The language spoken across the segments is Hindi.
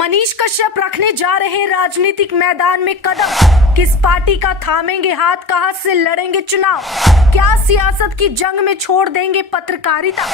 मनीष कश्यप रखने जा रहे राजनीतिक मैदान में कदम, किस पार्टी का थामेंगे हाथ, कहां से लड़ेंगे चुनाव, क्या सियासत की जंग में छोड़ देंगे पत्रकारिता।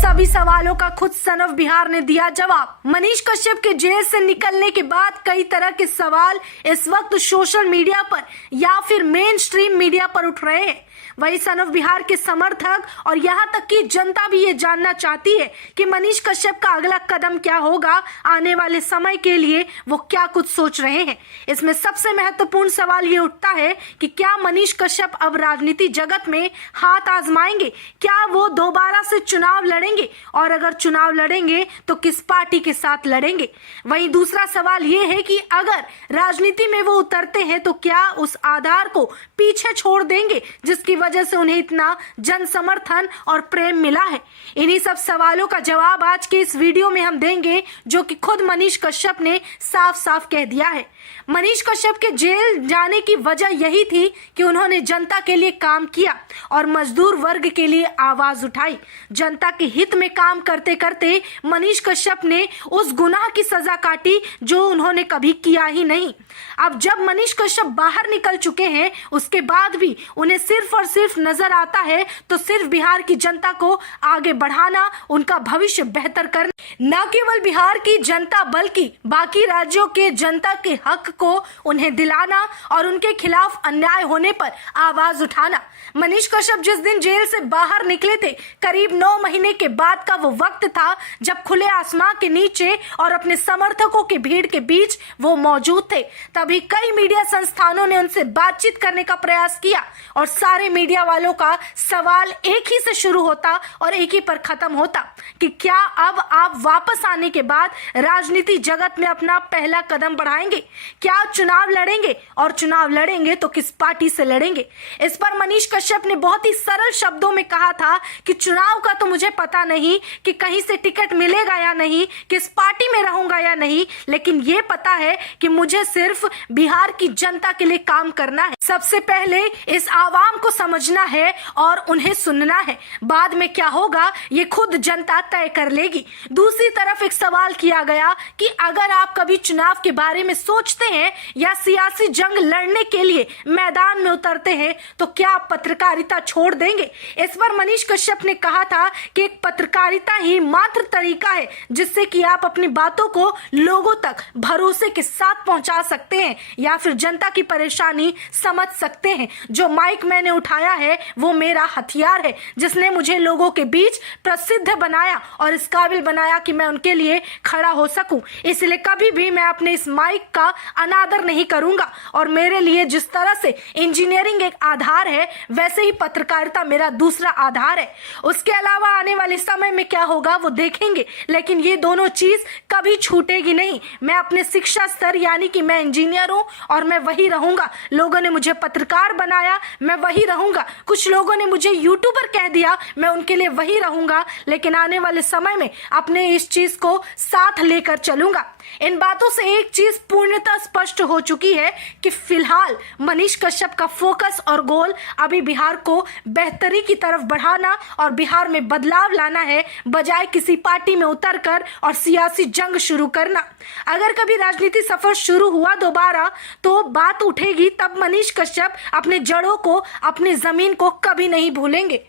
सभी सवालों का खुद सन ऑफ बिहार ने दिया जवाब। मनीष कश्यप के जेल से निकलने के बाद कई तरह के सवाल इस वक्त सोशल मीडिया पर या फिर मेन स्ट्रीम मीडिया पर उठ रहे हैं। वही सन ऑफ बिहार के समर्थक और यहाँ तक कि जनता भी ये जानना चाहती है कि मनीष कश्यप का अगला कदम क्या होगा, आने वाले समय के लिए वो क्या कुछ सोच रहे हैं। इसमें सबसे महत्वपूर्ण सवाल ये उठता है कि क्या मनीष कश्यप अब राजनीति जगत में हाथ आजमाएंगे, क्या वो दोबारा से चुनाव लड़ेंगे और अगर चुनाव लड़ेंगे तो किस पार्टी के साथ लड़ेंगे। वहीं दूसरा सवाल ये है कि अगर राजनीति में वो उतरते हैं तो क्या उस आधार को पीछे छोड़ देंगे जिसकी वजह से उन्हें इतना जन समर्थन और प्रेम मिला है। इन्हीं सब सवालों का जवाब आज के इस वीडियो में हम देंगे, जो कि खुद मनीष कश्यप ने साफ साफ कह दिया है। मनीष कश्यप के जेल जाने की वजह यही थी कि उन्होंने जनता के लिए काम किया और मजदूर वर्ग के लिए आवाज उठाई। जनता के हित में काम करते करते मनीष कश्यप ने उस गुनाह की सजा काटी जो उन्होंने कभी किया ही नहीं। अब जब मनीष कश्यप बाहर निकल चुके हैं, उसके बाद भी उन्हें सिर्फ और सिर्फ नजर आता है तो सिर्फ बिहार की जनता को आगे बढ़ाना, उनका भविष्य बेहतर करना, न केवल बिहार की जनता बल्कि बाकी राज्यों के जनता के हक को उन्हें दिलाना और उनके खिलाफ अन्याय होने पर आवाज उठाना। मनीष कश्यप जिस दिन जेल से बाहर निकले थे, करीब 9 महीने के बाद का वो वक्त था जब खुले आसमां के नीचे और अपने समर्थकों की भीड़ के बीच वो मौजूद थे। तभी कई मीडिया संस्थानों ने उनसे बातचीत करने का प्रयास किया और सारे मीडिया वालों का सवाल एक ही से शुरू होता और एक ही पर खत्म होता कि क्या अब आप वापस आने के बाद राजनीति जगत में अपना पहला कदम बढ़ाएंगे, क्या चुनाव लड़ेंगे और चुनाव लड़ेंगे तो किस पार्टी से लड़ेंगे। इस पर मनीष कश्यप ने बहुत ही सरल शब्दों में कहा था कि चुनाव का तो मुझे पता नहीं कि कहीं से टिकट मिलेगा या नहीं, किस पार्टी में रहूंगा या नहीं, लेकिन ये पता है कि मुझे सिर्फ बिहार की जनता के लिए काम करना है। सबसे पहले इस आवाम को समझना है और उन्हें सुनना है, बाद में क्या होगा ये खुद जनता तय कर लेगी। दूसरी तरफ एक सवाल किया गया कि अगर आप कभी चुनाव के बारे में सोचते हैं या सियासी जंग लड़ने के लिए मैदान में उतरते हैं तो क्या आप पत्रकारिता छोड़ देंगे। इस पर मनीष कश्यप ने कहा था कि एक पत्रकारिता ही मात्र तरीका है जिससे कि आप अपनी बातों को लोगों तक भरोसे के साथ पहुंचा सकते हैं या फिर जनता की परेशानी समझ सकते हैं। जो माइक मैंने उठाया है वो मेरा हथियार है जिसने मुझे लोगों के बीच प्रसिद्ध बनाया और इस काबिल बनाया कि मैं उनके लिए खड़ा हो सकूं। इसलिए कभी भी मैं अपने इस माइक का अनादर नहीं करूंगा और मेरे लिए जिस तरह से इंजीनियरिंग एक आधार है वैसे ही पत्रकारिता मेरा दूसरा आधार है। उसके अलावा आने वाले समय में क्या होगा वो देखेंगे, लेकिन ये दोनों चीज कभी छूटेगी नहीं। मैं अपने शिक्षा स्तर यानी कि मैं इंजीनियर हूं और मैं वही रहूंगा। लोगों ने मुझे पत्रकार बनाया, मैं वही रहूंगा। कुछ लोगों ने मुझे यूट्यूबर कह दिया, मैं उनके लिए वही रहूंगा, लेकिन आने वाले समय में अपने इस चीज को साथ लेकर चलूंगा। इन बातों से एक चीज पूर्णतः स्पष्ट हो चुकी है कि फिलहाल मनीष कश्यप का फोकस और गोल अभी बिहार को बेहतरी की तरफ बढ़ाना और बिहार में बदलाव लाना है, बजाय किसी पार्टी में उतरकर और सियासी जंग शुरू करना। अगर कभी राजनीति सफर शुरू हुआ दोबारा तो बात उठेगी, तब मनीष कश्यप अपने जड़ों को, अपनी जमीन को कभी नहीं भूलेंगे।